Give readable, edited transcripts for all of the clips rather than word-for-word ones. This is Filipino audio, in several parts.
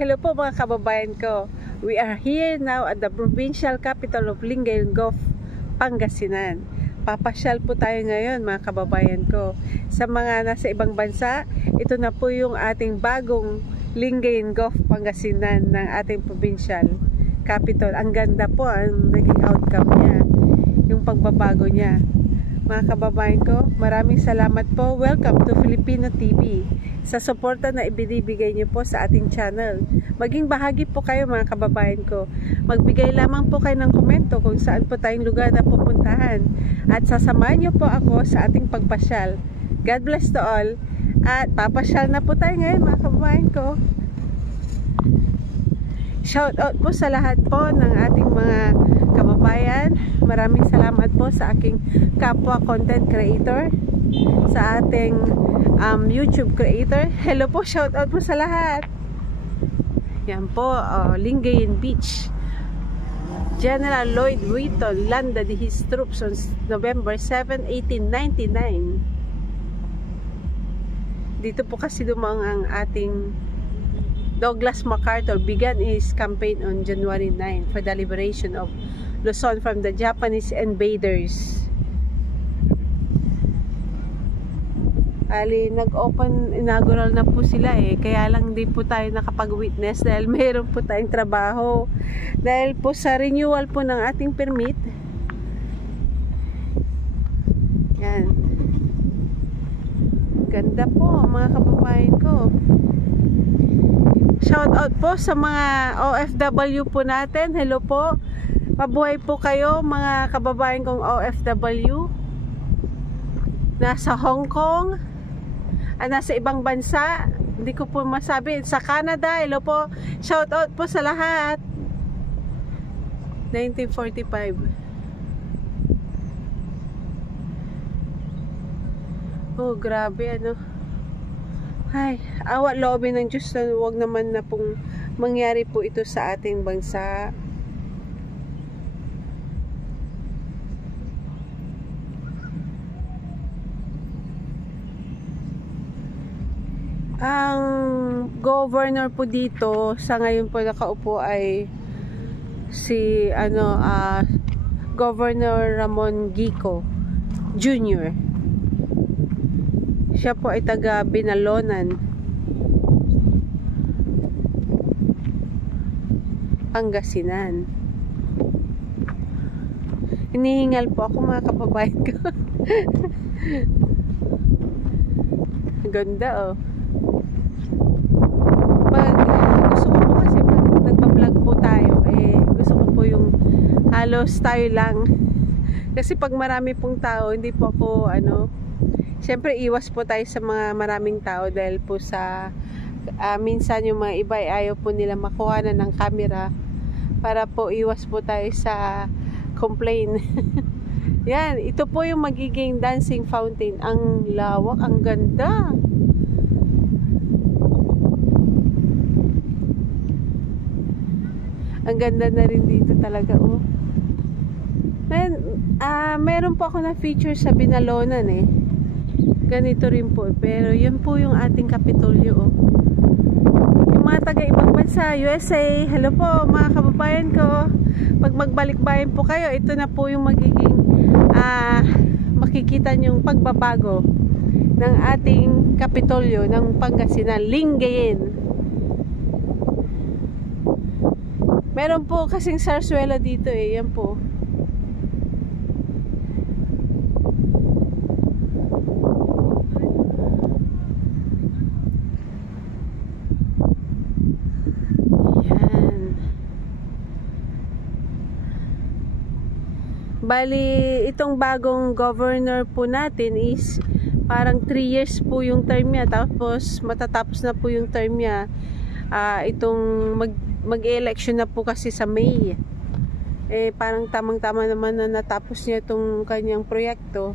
Hello po mga kababayan ko. We are here now at the provincial capital of Lingayen, Pangasinan. Papasyal po tayo ngayon mga kababayan ko. Sa mga nasa ibang bansa, ito na po yung ating bagong Lingayen, Pangasinan ng ating provincial capital. Ang ganda po ang naging outcome niya, yung pagbabago niya. Mga kababayan ko, maraming salamat po. Welcome to Filipino TV. Sa suporta na ibinibigay niyo po sa ating channel. Maging bahagi po kayo mga kababayan ko. Magbigay lamang po kayo ng komento kung saan po tayong lugar na pupuntahan. At sasamahan niyo po ako sa ating pagpasyal. God bless to all. At papasyal na po tayo ngayon mga kababayan ko. Shout out po sa lahat po ng ating mga kababayan. Maraming salamat po sa aking kapwa content creator, sa ating YouTube creator. Hello po, shout out po sa lahat. Yan po, Lingayen Beach. General Lloyd Wheaton landed his troops on November 7, 1899. Dito po kasi dumaong ang ating Douglas MacArthur began his campaign on January 9 for the liberation of Luzon from the Japanese invaders. Ali, nag-open inaugural na po sila kaya lang di po tayo nakapag-witness dahil mayroon po tayong trabaho. Dahil po sa renewal po ng ating permit. Yan. Ganda po mga kababayan ko. Shout out po sa mga OFW po natin. Hello po. Mabuhay po kayo mga kababayan kong OFW. Nasa Hong Kong. Nasa ibang bansa. Hindi ko po masabi. Sa Canada. Hello po. Shout out po sa lahat. 1945. Oh, grabe ano. Ay, awa loobin ng Diyos na huwag naman na pong mangyari po ito sa ating bansa. Ang governor po dito sa ngayon po nakaupo ay si Governor Ramon Gico Jr. Siya po ay taga Binalonan, Pangasinan. Hinihingal po ako mga kababayan ko. Ganda gusto ko po kasi pag nagpa-vlog po tayo gusto ko po yung halos tayo lang. Kasi pag marami pong tao, hindi po ako syempre iwas po tayo sa mga maraming tao dahil po sa minsan yung mga iba ayaw po nila makuha na ng camera para po iwas po tayo sa complain. Yan, ito po yung magiging dancing fountain. Ang lawak, ang ganda. Ang ganda na rin dito talaga meron po ako na feature sa Binalonan ganito rin po pero yun po yung ating Kapitolyo yung mga taga ibang bansa, USA, hello po mga kababayan ko. Pag magbalik-bayan po kayo, ito na po yung magiging makikita nyong pagbabago ng ating Kapitolyo ng Pangasinan, Lingayen. Meron po kasing sarsuela dito yan po. Bali, itong bagong governor po natin is parang 3 years po yung term niya. Tapos matatapos na po yung term niya. Itong mag-election na po kasi sa May. Parang tamang-tama naman na natapos niya itong kanyang proyekto.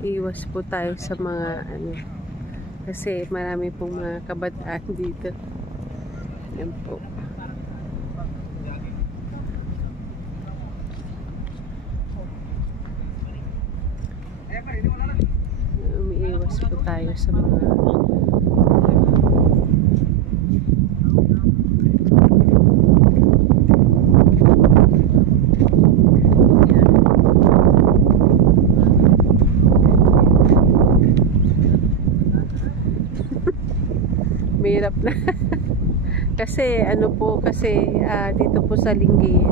Iwas po tayo sa mga Kasi marami pong mga kabataan dito. Yan po. Umiiwas po tayo sa mga mahirap na. Kasi ano po, kasi dito po sa Lingayen,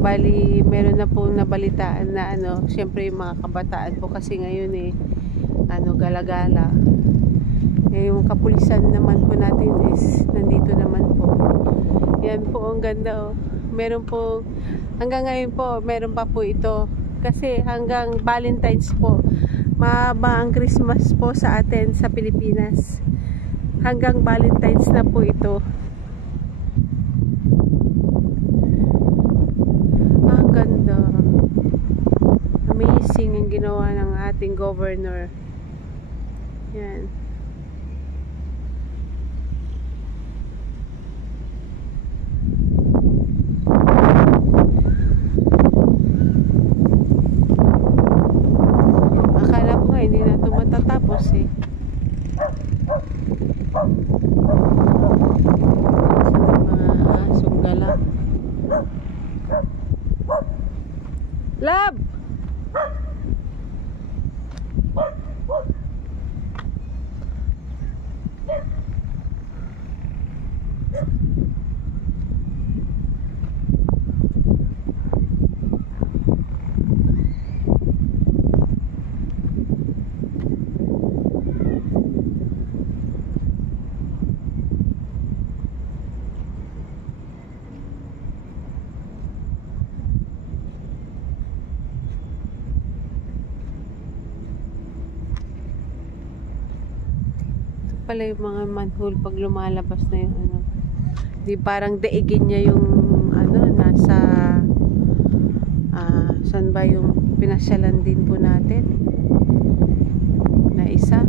bali meron na po nabalitaan na ano, syempre yung mga kabataan po kasi ngayon gala-gala. Yung kapulisan naman po natin is nandito naman po. Yan po, ang ganda oh. Meron po, hanggang ngayon po, meron pa po ito. Kasi hanggang Valentine's po, mahaba ang Christmas po sa atin sa Pilipinas. Hanggang Valentine's na po ito. Ang ganda. Amazing ang ginawa ng ating governor. Yan. Akala ko nga hindi na ito matatapos eh. Mga asong gala. Lab! Pala yung mga manhole pag lumalabas na yung ano, di parang daigin niya yung ano, nasa saan ba yung pinasyalan din po natin na isa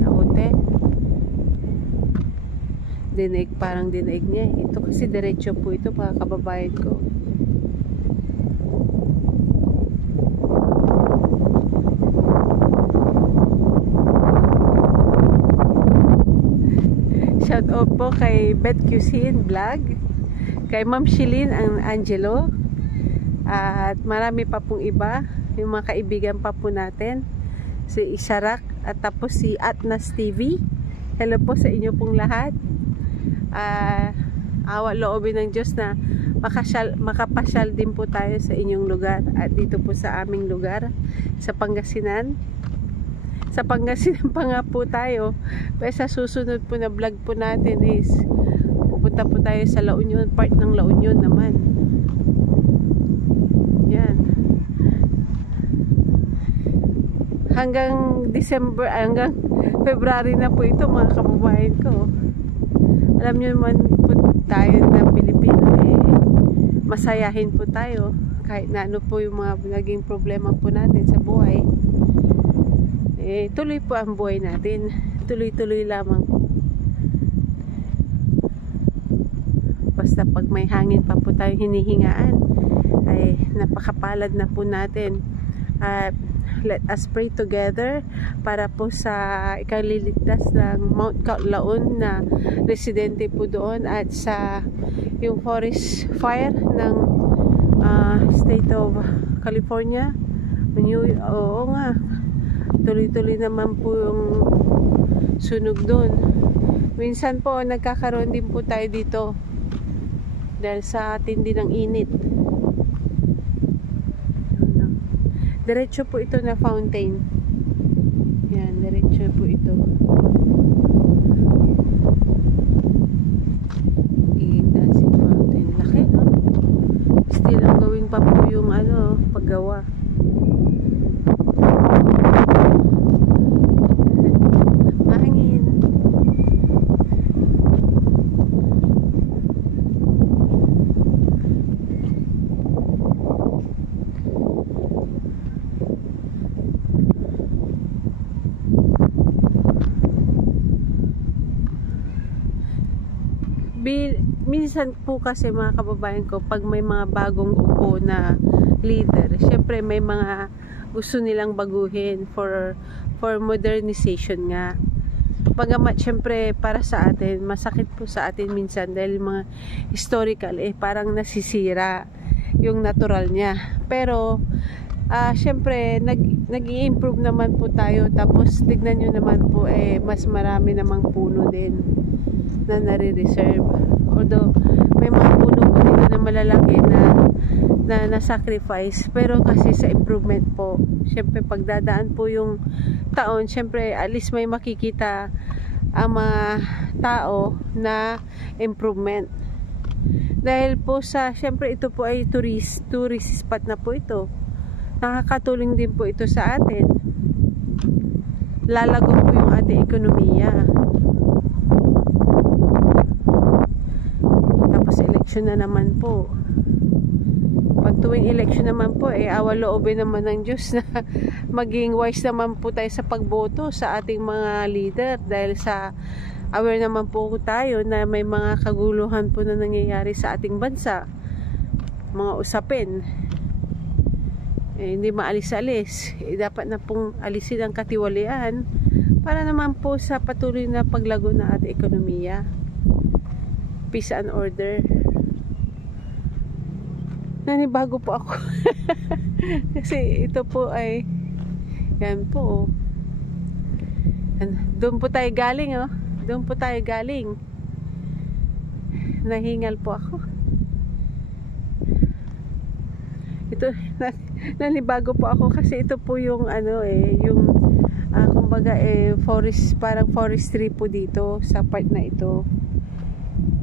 na hotel, dinaig, parang dinaig niya ito kasi diretso po ito mga kababayan ko. Shout out po kay Bet Cuisine Vlog, kay Ma'am Shilin ang Angelo, at marami pa pong iba, yung mga kaibigan pa po natin, si Isharak, at tapos si Atnas TV. Hello po sa inyo pong lahat. Awa loobin ng Diyos na makapasyal din po tayo sa inyong lugar at dito po sa aming lugar sa Pangasinan. Sa Pangasinan pa nga po tayo, pero sa susunod po na vlog po natin is pupunta po tayo sa La Union, part ng La Union naman. Yan. Hanggang December, hanggang February na po ito mga kababayan ko. Alam nyo naman po tayo na Pilipino masayahin po tayo kahit na ano po yung mga naging problema po natin sa buhay. Tuloy po ang buhay natin, tuloy-tuloy lamang. Basta pag may hangin pa po tayong hinihingaan, ay napakapalad na po natin. Let us pray together para po sa ikaliligtas ng Mount Katlaon na residente po doon, at sa yung forest fire ng state of California. Oo nga, tuloy-tuloy naman po yung sunog doon. Minsan po nagkakaroon din po tayo dito dahil sa tindi ng init. Diretso po ito na fountain. Yan, diretso po ito. Dancing fountain. Laki, no? Still ang gawin pa po yung ano, paggawa. Mahangin. minsan po kasi mga kababayan ko, pag may mga bagong upo na leader, syempre may mga gusto nilang baguhin for modernization nga. Pagamat syempre para sa atin, masakit po sa atin minsan dahil mga historical parang nasisira yung natural niya. Pero syempre nag-i-improve naman po tayo, tapos tignan nyo naman po mas marami namang puno din na nare-reserve. Although may mga puno po dito na malalaki na sacrifice, pero kasi sa improvement po, syempre pagdadaan po yung taon, syempre at least may makikita ang mga tao na improvement. Dahil po syempre ito po ay tourist spot na po ito. Nakakatulong din po ito sa atin. Lalago po yung ating ekonomiya. Tapos election na naman po. Pag tuwing election naman po, awa loobin naman ng Diyos na maging wise naman po tayo sa pagboto sa ating mga leader, dahil sa aware naman po tayo na may mga kaguluhan po na nangyayari sa ating bansa, mga usapin hindi maalis-alis. Dapat na pong alisin ang katiwalian para naman po sa patuloy na paglago ng ating ekonomiya. Peace and order. Nanibago po ako. Kasi ito po ay yan po. Doon po tayo galing, oh. Doon po tayo galing. Nahingal po ako. Ito, nanibago po ako kasi ito po yung yung kumbaga forest, parang forestry po dito sa part na ito.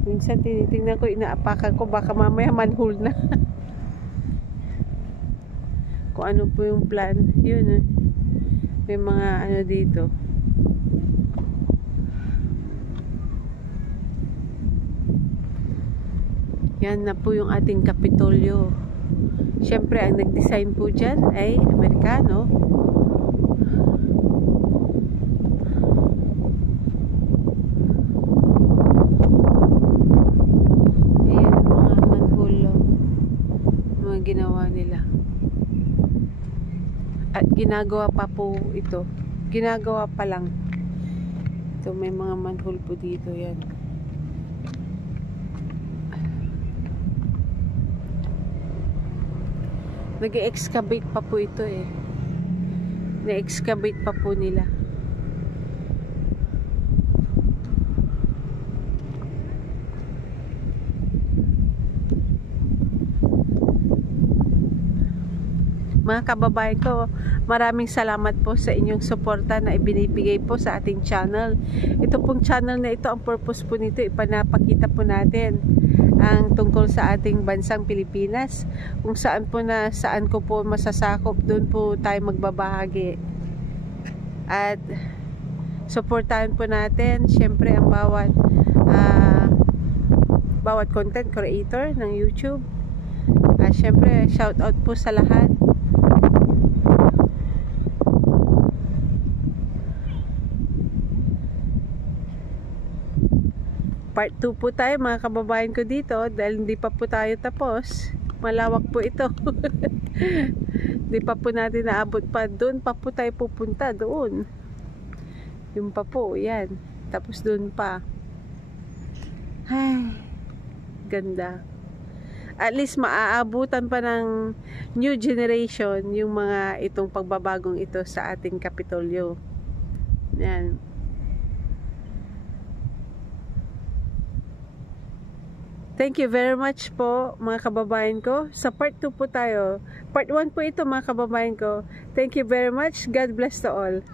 Minsan tinitingnan ko, inaapakan ko, baka mamaya manhole na. Kung ano po yung plan, yun may mga dito. Yan na po yung ating Kapitolyo. Siyempre, ang nag-design po dyan ay Amerikano. Ayan ang mga manhole, mga ginawa nila. At ginagawa pa po ito. Ginagawa pa lang. Ito, may mga manhole po dito. Yan. Nag-excavate pa po ito na-excavate pa po nila. Mga kababayan ko, maraming salamat po sa inyong suporta na ibinibigay po sa ating channel. Ito pong channel na ito, ang purpose po nito, ipanapakita po natin ang tungkol sa ating bansang Pilipinas. Kung saan ko po masasakop, doon po tayo magbabahagi. At suportahan po natin syempre ang bawat content creator ng YouTube. At syempre shout out po sa lahat. Part 2 po tayo mga kababayan ko dito, dahil hindi pa po tayo tapos. Malawak po ito. Hindi pa po natin naabot pa. Doon pa po tayo pupunta, doon. Yung pa po, yan. Tapos doon pa. Ay, ganda. At least maaabutan pa ng new generation yung mga itong pagbabagong ito sa ating Kapitolyo. Yan. Thank you very much po mga kababayan ko. Sa part 2 po tayo. Part 1 po ito mga kababayan ko. Thank you very much. God bless to all.